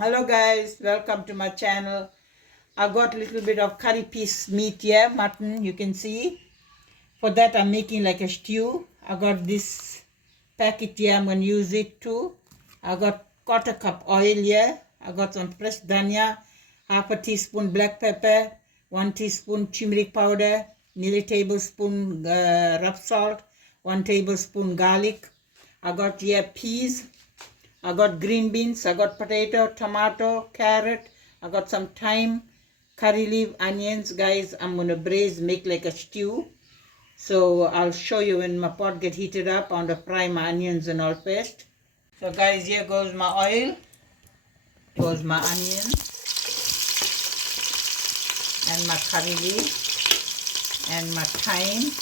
Hello guys, welcome to my channel. I got a little bit of curry piece meat here, mutton, you can see. For that I'm making like a stew. I got this packet here, I'm going to use it too. I got quarter cup oil here. I got some fresh dhania, half a teaspoon black pepper, 1 teaspoon turmeric powder, nearly tablespoon rough salt, 1 tablespoon garlic. I got here peas. I got green beans, I got potato, tomato, carrot, I got some thyme, curry leaf, onions. Guys, I'm going to braise, make like a stew. So I'll show you when my pot get heated up. I want to fry my onions and all first. So guys, here goes my oil. Goes my onions and my curry leaf and my thyme.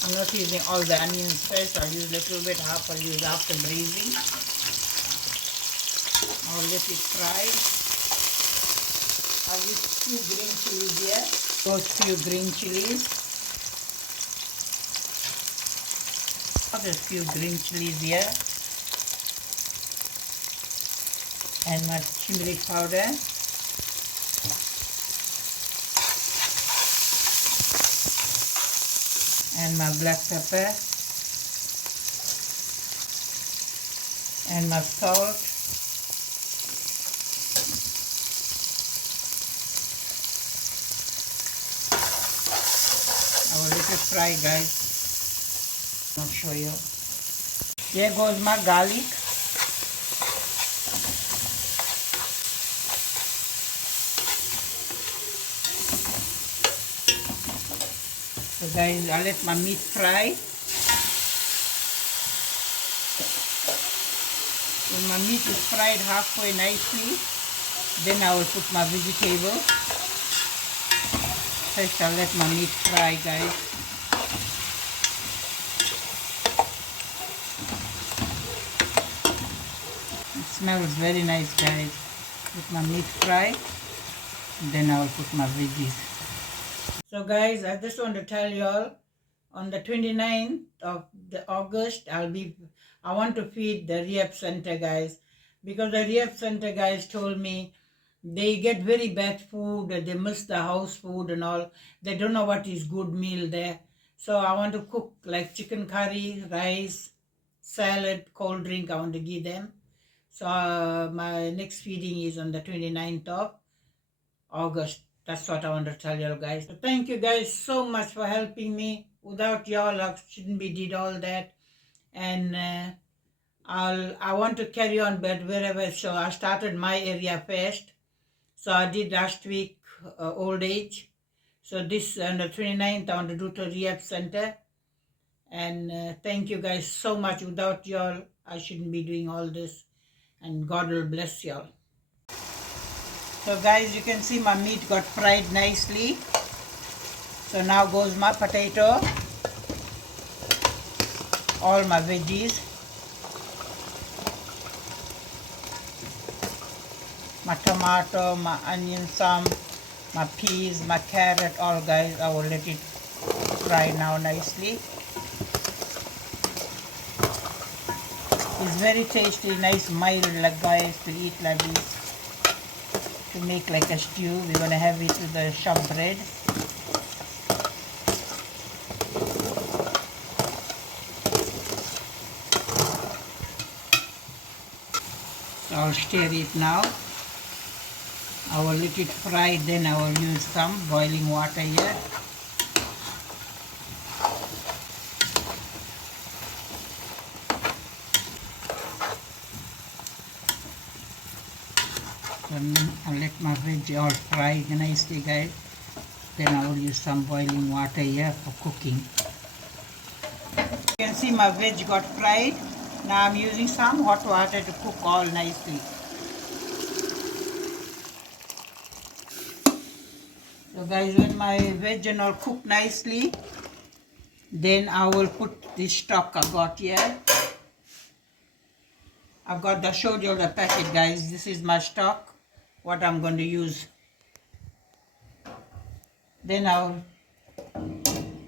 I'm not using all the onions first. I'll use a little bit, half I'll use after braising. I'll let it fry. I'll use few green chilies here. Those few green chilies. There's few green chilies here. And my turmeric powder. And my black pepper and my salt I will let it fry, guys. I'll show you. Here goes my garlic. So guys, I'll let my meat fry. When my meat is fried halfway nicely, then I will put my vegetable. First I'll let my meat fry, guys. It smells very nice, guys. Let my meat fry, then I will put my veggies. So guys, I just want to tell you all, on the 29th of August, I want to feed the rehab center, guys, because the rehab center guys told me they get very bad food, they miss the house food and all. They don't know what is good meal there. So I want to cook like chicken curry, rice, salad, cold drink, I want to give them. So my next feeding is on the 29th of August. That's what I want to tell you guys. So thank you guys so much for helping me. Without y'all, I shouldn't be did all that. And I want to carry on, but wherever. So I started my area first. So I did last week old age. So this on the 29th I want to do to rehab center. And thank you guys so much. Without y'all, I shouldn't be doing all this. And God will bless y'all. So guys, you can see my meat got fried nicely. So now goes my potato, all my veggies, my tomato, my onion, some, my peas, my carrot, all guys. I will let it fry now nicely. It's very tasty, nice, mild, like guys, to eat like this. To make like a stew, we're going to have it with the shop bread. So I'll stir it now. I will let it fry, then I will use some boiling water here. I'll let my veg all fry nicely, guys. Then I will use some boiling water here for cooking. You can see my veg got fried. Now I'm using some hot water to cook all nicely. So guys, when my veg and all cook nicely, then I will put this stock I got here. I showed you the packet, guys. This is my stock, what I'm going to use. Then now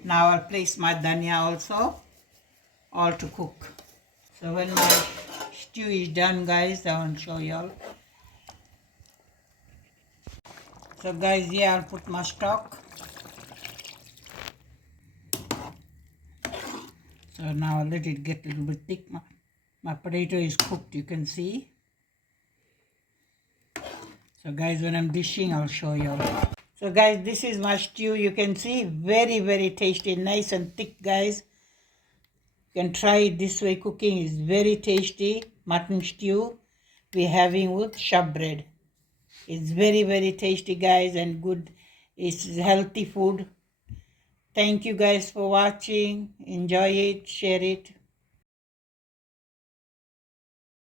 I'll place my dhania also, all to cook. So when my stew is done, guys, I want to show you all. So guys, here I'll put my stock. So now I'll let it get a little bit thick. My potato is cooked, you can see. So guys, when I'm dishing, I'll show you. So guys, this is my stew. You can see very tasty, nice and thick, guys. You can try it this way. Cooking is very tasty. Mutton stew we're having with shop bread. It's very tasty, guys, and good. It's healthy food. Thank you guys for watching. Enjoy it, share it.